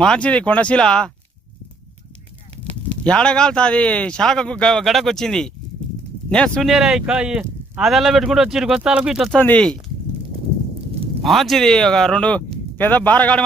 మంచిది కొండశిల. ఏడగాలుతుంది శాఖకు గ- గడకు వచ్చింది నేను సునీరే ఇక్కడ అదెల్లా పెట్టుకుంటూ వచ్చి ఇటు వస్తాలకు ఇటు వస్తుంది. మంచిది ఒక రెండు పెద్ద బారగాడి